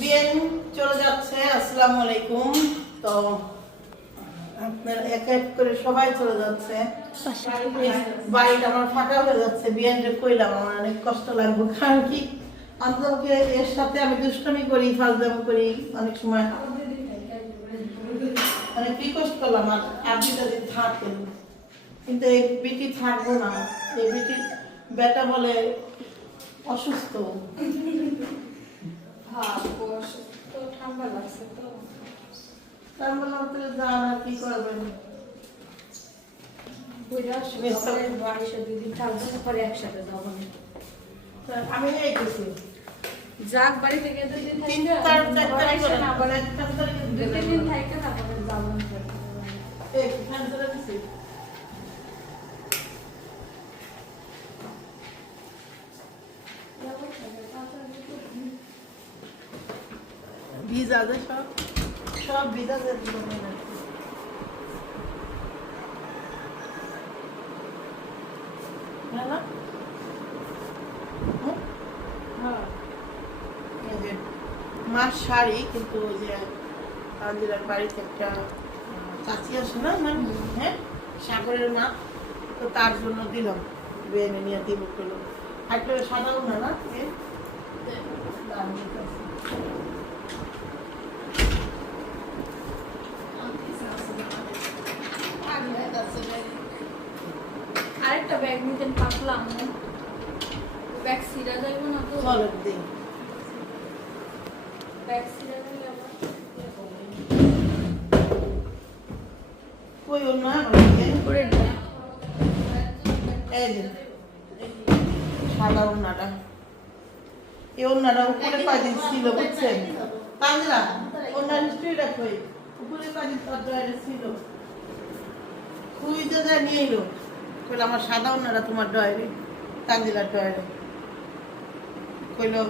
বিয়েন চলে যাচ্ছে, আসসালামু আলাইকুম। তো, আপনার এক এক করে সবাই চলে যাচ্ছে। বাড়িটা আমার ফাঁকা হয়ে যাচ্ছে বিয়েনরে কইলাম, আমার অনেক কষ্ট লাগবে, কারণ কি? অন্তকে এর সাথে আমি দুষ্টমি করি, ফাজলাম করি, অনেক সময় অনেক রিকোয়েস্ট করলাম, আর আপনি যদি থাকেন কিন্তু এই বিটি থাকব না, এই বিটি বেটা বলে অসুস্থ। হ্যাঁ তো ঠান্ডা লাগছে তো। তার বললাম তাহলে যান আর কি করবেন? আমি। এই গেছি যাক বাড়ি থেকে দুদিন তিন থাকবে চার চার তারিখ দুই তিন দিন থাকবে তারপরে যাব। এই ফ্যান চলে গেছি ভিজা যে সব সব ভিজা যে জমে গেছে। না? হ্যাঁ। মার শাড়ি কিন্তু ওই যে তানজিলার বাড়িতে একটা চাচি আসে না মানে হ্যাঁ? সাগরের মা তো তার জন্য দিলাম। বেনে নিয়ে দিব করল একটা সাদাও না না এ? দাম দিতেছে। আর হইতাছে না। আরেকটা ব্যাগ নিতেন পাতলাম ব্যাগ সিরা যাইব না তো? ব্যাগ সিরা যাইলে আবার কই অন্য করে এই যে সাদা ওড়নাটা। এই ওড়নাটা উপরে কয়দিন ছিল বুঝছেন? তাজরা ওড়না হিস্ট্রি রাখো উপরে কয়দিন তার ছিল। খুঁজতে যা নিয়ে এলো। কইলো আমার সাদা ওড়নাটা তোমার ড্রয়ারে তানজিলার ড্রয়ারে। কইলো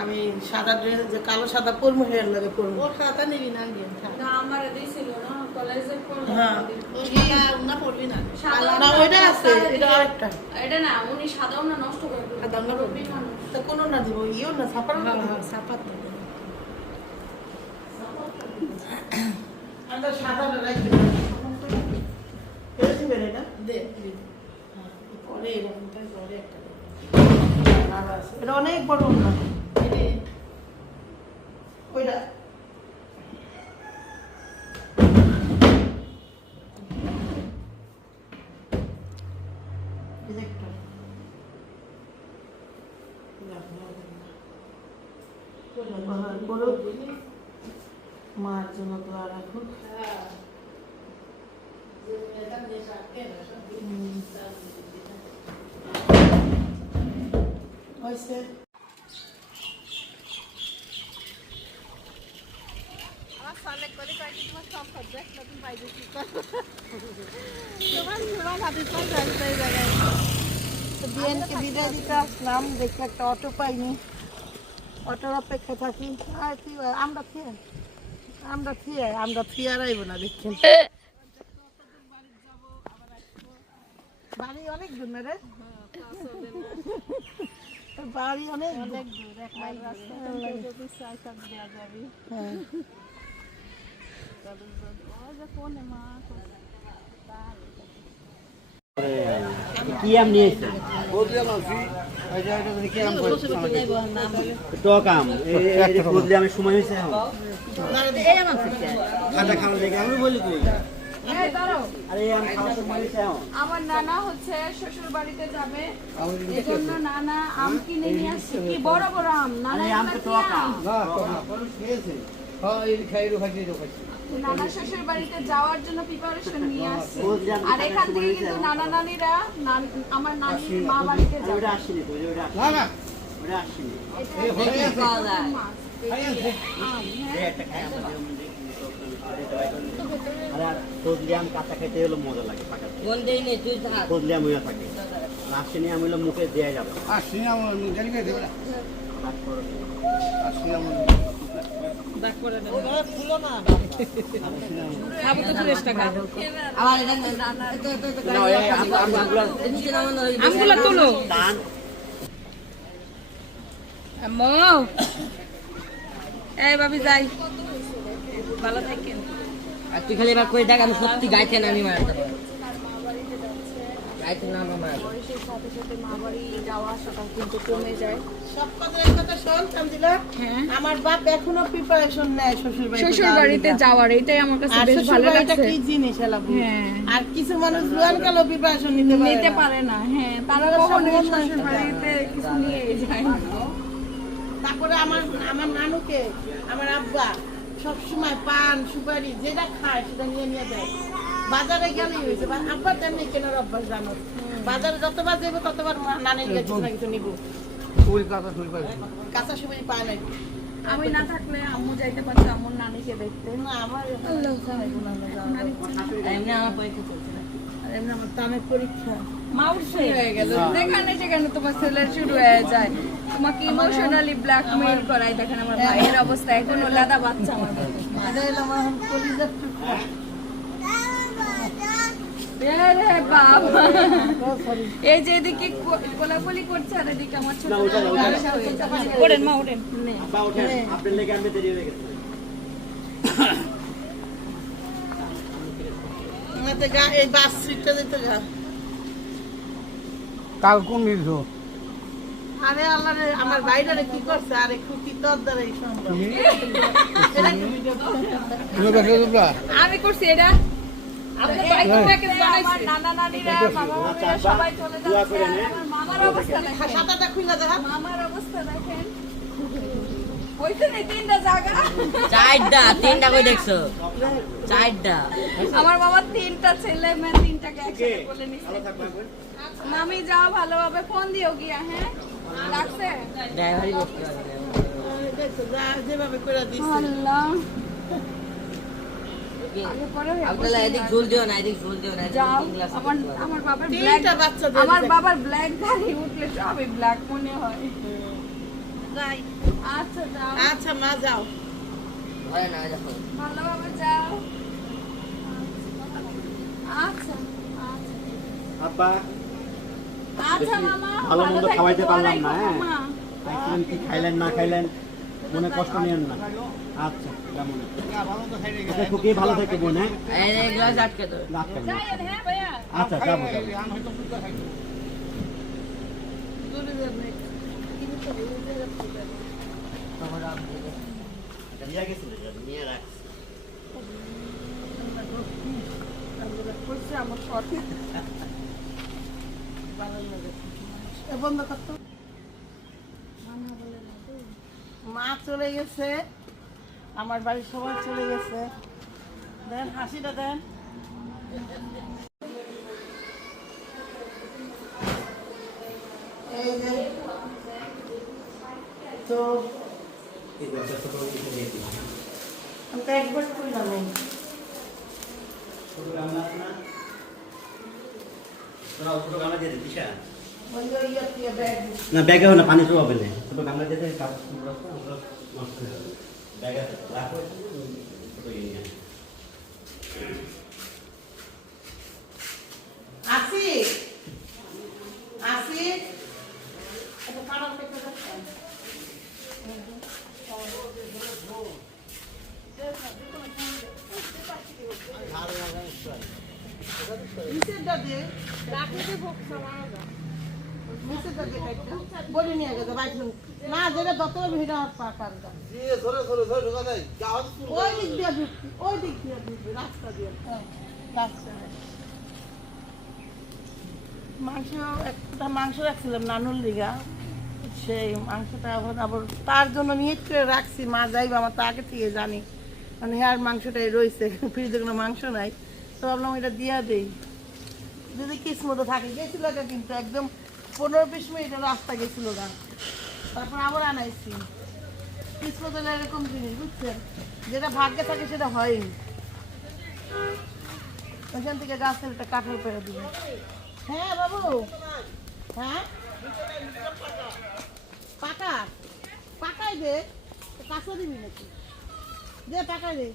আমি সাদা ড্রেস যে কালো সাদা পরবো হেয়ার লাগে পরবো ওর সাদা নিবি না গিয়ে না আমার দিয়েছিল না কলেজে পড়লাম হ্যাঁ। না। সাদা না ওইটা আছে এটা আরেকটা। এটা না উনি সাদাও না নষ্ট করে না মুরব্বি মানুষ। তা কোনো না দিব? ইও না সাপাত আমরা সাদা পেরেছি এটা পরে এরকমটাই পরে একটা। এটা অনেক বড় না ওইটা এই যে একটা। ব্যবহার করো মার জন্য দোয়া রাখো হয়েছে? বিএনকে বিদায় দিতে আসলাম দেখে একটা অটো পাইনি। অটোর অপেক্ষা থাকি। আর কি আমরা ফিরে আমরা ফিরে আমরা ফিরে আর আইব না দেখছেন বাড়ি অনেক দূর না রে? বাড়ি অনেক অনেক দূর হ্যাঁ কি আম নিয়েছে টক আম বদলে আমি সময় হয়েছে এখন। খাটা আমি বলি এখন আমার নানা হচ্ছে শ্বশুর বাড়িতে যাবে। এজন্য নানা আম কিনে নিয়ে আসছে। কি বড় বড় আম? নানা আরে আম তো এগুলা কি টক আম? আম নানা শ্বশুর বাড়িতে যাওয়ার জন্য প্রিপারেশন নিয়ে আসছে। আর এখান থেকে কিন্তু নানা নানিরা আমার নানির মা বাড়িতে যাবে। আরে সবজি আম কাঁচা খেতে হলো মজা লাগে পাকা বন্ধেই নেই তুই থাক বদলে আম হইয়া থাকে আসিনি আমি হলো মুখে যাবে না, আমগুলো তুলো এই ভাবি যাই ভালো থাকেন আর তুই খালি এবার করে দেখ আমি সত্যি গাইতে না আমি মারা গাইতে না আমার বয়সের সাথে সাথে মা বাড়ি যাওয়া আসাটা কিন্তু কমে যায় সব কথার কথা শোন চান্দিলা হ্যাঁ। আমার বাপ এখনও প্রিপারেশন নেয় শ্বশুর বাড়িতে শ্বশুর বাড়িতে যাওয়ার এটাই আমার কাছে আর বেশ ভালো বাড়িটা লাগছে। কি জিনিস এলাবো হ্যাঁ। আর কিছু মানুষ জুয়ান কালো প্রিপারেশন নিতে পারে নিতে না। পারে না হ্যাঁ তারা তারা কখনো শ্বশুর বাড়িতে কিছু নিয়ে যায় তারপরে আমার আমার নানুকে আমার আব্বা সব সময় পান সুপারি যেটা খায় সেটা নিয়ে নিয়ে দেয় বাজারে গেলেই হয়েছে। বা আব্বা তেমনি কেনার অভ্যাস জানো। বাজারে যতবার যাব ততবার নানির কাছে না কিছু নিবো। কাঁচা সুপারি পায় না আমি না থাকলে আম্মু যাইতে পারতো আম্মুর নানিকে দেখতে। না আমার এমনি আমার পরীক্ষা চলছে এমনি আমার টানের পরীক্ষা। মাউসে? হয়ে গেল। যেখানে যেখানে তোমার ছেলের শুরু হয়ে যায় তোমাকে ইমোশনালি ব্ল্যাকমেইল করাই দেখেন আমার ভাইয়ের অবস্থা এখন লাদা বাচ্চা আমার বাবা। এটা হলো আমার এখন কলিজার টুকরা এ রে বাবা ও, sorry। এই যে এদিকে কোলাকুলি করছে আর এদিকে আমার ছোট। ওঠেন মা ওঠেন। আপনার লেগে আমি দেরি হয়ে গেছে। এই বাস সিটটা দিতে গা। কাল কোন নিয়েছো আরে আল্লাহ রে আমার বাইরে কি করছে? আরে খুকি তোর দ্বারা এই সম্ভব তুমি এগুলো তোমরা? আমি করছি এটা? আপনার প্যাকেজ বানাইছে। নানা নানিরা মামা মামিরা সবাই চলে যাচ্ছে। আমার মামার অবস্থা দেখেন। সাঁতারটা খুলে দেখা মামার অবস্থা দেখেন। চারটা তিনটা করে দেখছ? চারটা। আমার মামার তিনটা ছেলে মেয়ে তিনটাকে একসাথে বলে মামি যাও ভালোভাবে ফোন দিও গিয়া হ্যাঁ? রাখছে? ড্রাইভারই করতে পারে দেখছ, যা- যেভাবে করে আল্লাহ। আমার বাবার ব্ল্যাক বাচ্চাদের আমার দেখ। বাবার ব্ল্যাক দাড়ি উঠলে সবই ব্ল্যাক মনে হয়। আচ্ছা যাও। আচ্ছা মা যাও। ঘরে না দেখো। ভালোভাবে যাও। আচ্ছা আচ্ছা। মামা ভালো মন্দ খাওয়াইতে পারলাম না, হ্যাঁ? মামা। কি খাইলেন না খাইলেন মনে কষ্ট নিয়েন না। আচ্ছা কেমন আচ্ছা খুবই ভালো থেকে বোন হ্যাঁ? এই এই গ্লাস আটকে তো রাখবেন না। যাইয়েন, ভাইয়া। আচ্ছা যাব যাব। দূরে যাবে। নিয়ে মা চলে গেছে। আমার বাড়ির সবাই চলে গেছে। দেন হাসিটা দেন। এই যে তো আমি তো একবার করলাম এই। ওই যে ইয়ে দিয়ে ব্যাগ দিচ্ছি। না ব্যাগে না পানি তো হবে না তবে গামলা যেতে কাপড় নষ্ট হয়ে যাবে। ব্যাগে রাখো ছোট ইয়ে নিয়ে। আসি আসি এটা কারণ পেতে যাচ্ছেন নিচেরটা দে রাখিতে ভোগ নিচেরটা দে কাইটা বলি নিয়ে গেছে বাইরে না যেটা যত ভিড় আমার পাকার ওই দিক দিয়ে ঢুকছি ওই দিক দিয়ে ঢুকবি রাস্তা দিয়ে হ্যাঁ রাস্তা মাংস একটা মাংস রাখছিলাম নানুর লিগা সেই মাংসটা এখন আবার তার জন্য নিয়ত করে রাখছি মা যাইবে আমার তো আগে থেকে জানি মানে আর মাংসটাই রয়েছে ফ্রিজে কোনো মাংস নাই তো ভাবলাম এটা দিয়া দেই যদি কিসমতো থাকে, গেছিল কিন্তু একদম পনেরো বিশ মিনিট রাস্তা গেছিল না তারপর আবার আনাইছি। কিসমত হলে এরকম জিনিস, বুঝছেন? যেটা ভাগ্যে থাকে সেটা হয়নি। ওইখান থেকে গাছের একটা কাঠের পেরে দিবে। হ্যাঁ বাবু। হ্যাঁ? পাকা? পাকাই দে। কাঁচা দিবি নাকি? দে, পাকাই দে।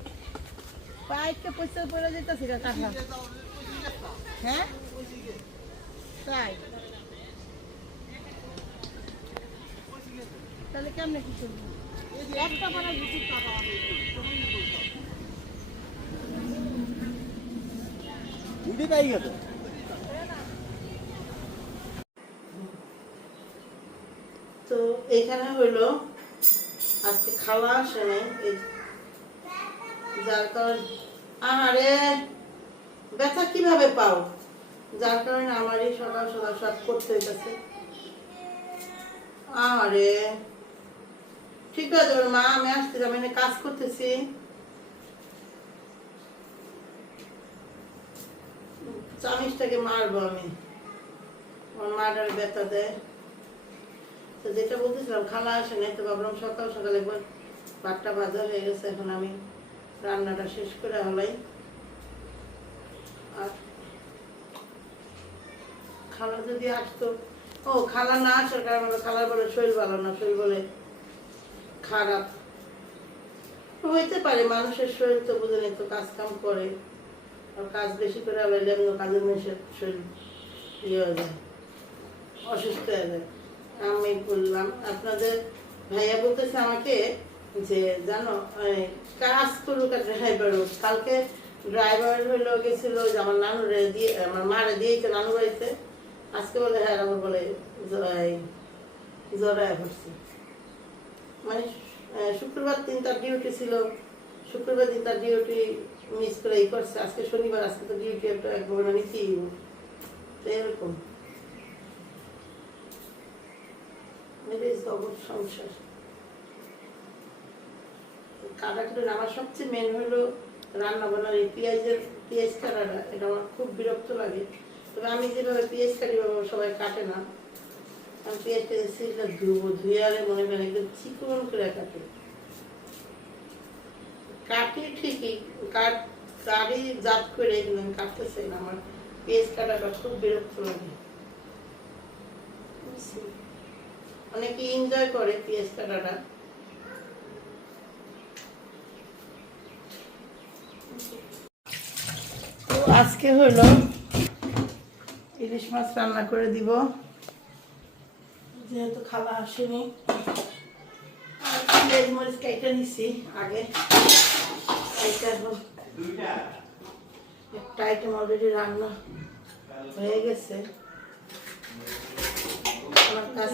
পাইপকে পয়সা পড়ে যেতেছি কাকা হ্যাঁ? তাই? তাহলে কেমনে কি করবি? রুটি পাই গেছে। তো এখানে হইল আজকে খাওয়া আসে নাই। এই যার কারণে আহারে ব্যথা কীভাবে পাও? যার কারণে আমারই সকাল সকাল সব করতে হইতেছে। আরে ঠিক আছে, ওর মা, আমি আমি এখানে কাজ করতেছি। চামিচটাকে মারবো আমি। আমার মাটার ব্যথা দেয়। তো যেটা বলতেছিলাম, খালা আসে নাই তো ভাবলাম সকাল সকাল একবার ভাতটা ভাজা হয়ে গেছে, এখন আমি রান্নাটা শেষ করে হলাই। আর খালা যদি আসতো, ও খালা না আসার কারণে হলো খালার বলে শরীর ভালো না, শরীর বলে খারাপ। হইতে পারে, মানুষের শরীর তো বুঝে নেই, তো কাজ কাম করে। আর কাজ বেশি করে আলাইলে এমন কাজের মেশে শরীর ইয়ে হয়ে যায়, অসুস্থ হয়ে যায়। আমি বললাম, আপনাদের ভাইয়া বলতেছে আমাকে যে, জানো কাজ করুক আর ড্রাইভার কালকে ড্রাইভার হইল গেছিল যে আমার নানুরে দিয়ে, আমার মারে দিয়েছে নানু বাড়িতে। আজকে বলে হ্যাঁ আমার বলে জড়ায় পড়ছি মানে শুক্রবার দিন তার ডিউটি ছিল, শুক্রবার দিন তার ডিউটি মিস করে ই করছে। আজকে শনিবার, আজকে তো ডিউটি একটা একবার নিতেই হবে। এরকম। সংসার। কাটাকুটি আমার সবচেয়ে মেন হলো রান্না বান্নার এই পেঁয়াজের, পেঁয়াজ কাটাটা, এটা আমার খুব বিরক্ত লাগে। তবে আমি যেভাবে পেঁয়াজ কাটি সবাই কাটে না আমি পেঁয়াজটা সিলটা ধুবো, ধুয়ে মনে করেন একদম চিকন করে কাটে। কাটি ঠিকই, কাট কাটি জাত করে কিন্তু আমি কাটতে চাই না, আমার পেঁয়াজ কাটাটা খুব বিরক্ত লাগে। অনেকে এনজয় করে পেঁয়াজ কাটাটা। তো আজকে হলো ইলিশ মাছ রান্না করে দিব। যেহেতু খালা আসেনি পেঁয়াজ মরিচ কাইটা নিছি আগে। একটা আইটেম অলরেডি রান্না হয়ে গেছে। আমার কাজ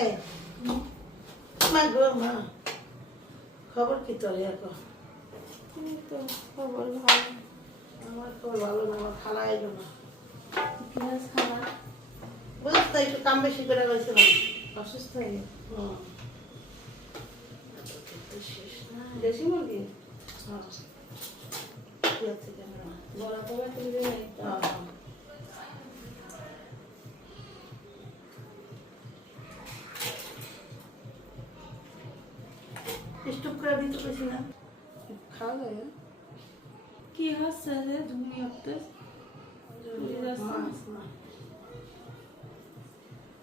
এই মা গো মা খবর কি তোর এখন? খবর ভালো। আমার খবর ভালো না আমার খালা এলো না। বুঝছ তো একটু কাম বেশি করে গেছে অসুস্থ হয়ে গেছে। দেশি মুরগি? হ্যাঁ। কি হচ্ছে ক্যামেরা হ্যাঁ। মাছ না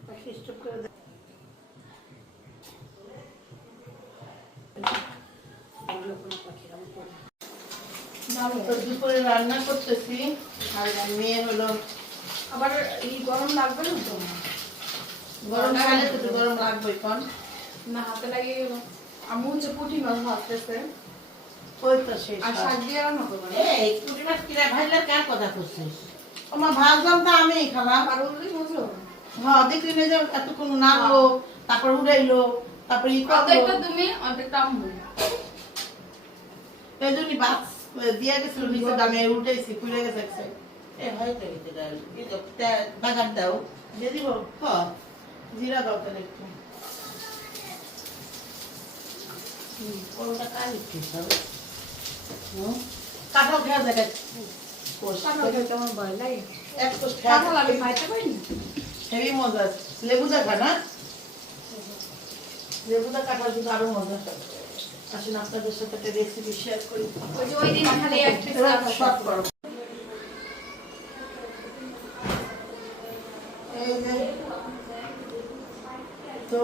পাশে স্টপ করে দে তো দুপুরে রান্না করতেছি আর মেয়ে হলো আবার এই গরম লাগবে না তো গরম খালে তো গরম লাগবে এখন না হাতে লাগিয়ে আমু যে পুঁটি মাছ ভাজতেছে ওই তো শেষ আর শাক। দিয়ে রান্না করব এই কুটি মাছ কিরা ভাইলার কার কথা করছিস? আমার ভাবলাম তো আমি খালাম। আর ওগুলি বুঝলো হ্যাঁ দেখলি না যে এতক্ষণ নাড়লো তারপর উড়াইলো তারপর ই করল। তুমি অর্ধেকটা আমু এই জন্যই বাস দিয়া গেছিল নিচে দামে উল্টাইছি পুড়ে গেছে এক সাইড এ হয়তো এটা কিন্তু বাগান দাও। দিয়ে দিব হ জিরা দাও তাহলে একটু। কোনটা কালি হবে কাঁঠাল খেয়া দেখে কাঁঠাল খেতে কেমন ভয় লাগে? এক কোষ কাঁঠাল আমি খাইতে পারি হেভি মজা। লেবু দেখা না? লেবুদা কাঁঠাল কিন্তু আরও মজা। আসুন আপনাদের সাথে একটা রেসিপি শেয়ার করি। ওই যে ওই দিন খালি এক পিস এবার কাঁঠাল। শর্ট করো। তো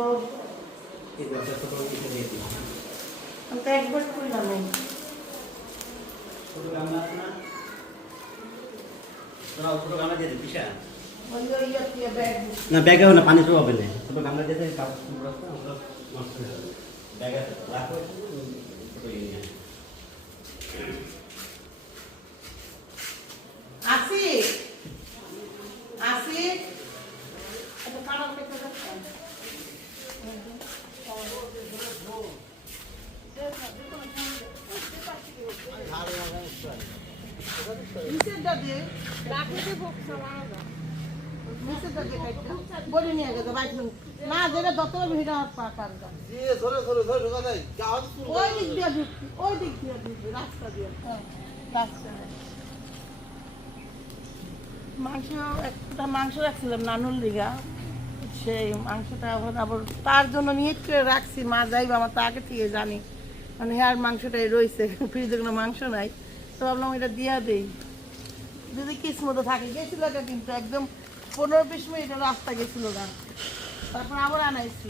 একবার করলাম। ছোট গামলা আছে না? তোরা ছোট গামলা দিয়ে পিসা না, ব্যাগে না, পানি সব হবে না। ছোট গামলা দিয়ে ব্যাগে রাখো, ছোটো ইয়ে নিয়ে আসো। আসি আসি এটা কারণ পেতে যাচ্ছে নিচেরটা দিয়ে নিচেরটা দিয়ে কাটটা বলি নিয়ে গেছে বাইক না যেটা যত ভিড় হাত পা কাটটা ওই দিক দিয়ে ঢুকছি ওই দিক দিয়ে ঢুকছি রাস্তা দিয়ে। হ্যাঁ রাস্তা মাংস একটা মাংস রাখছিলাম নানুর লিগা। সেই মাংসটা আবার তার জন্য নিয়ত করে রাখছি মা যাইব আমার তো আগে থেকে জানি। মানে হ্যাঁ মাংসটাই রয়েছে ফ্রিজে কোনো মাংস নাই। তো ভাবলাম এটা দিয়া দেই। যদি কিসমতো থাকে গেছিল এটা কিন্তু একদম পনেরো বিশ মিনিটের রাস্তা গেছিল না তারপর আবার আনাইছি।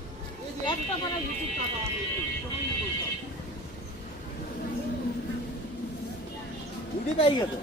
উঠে তাই গেছে?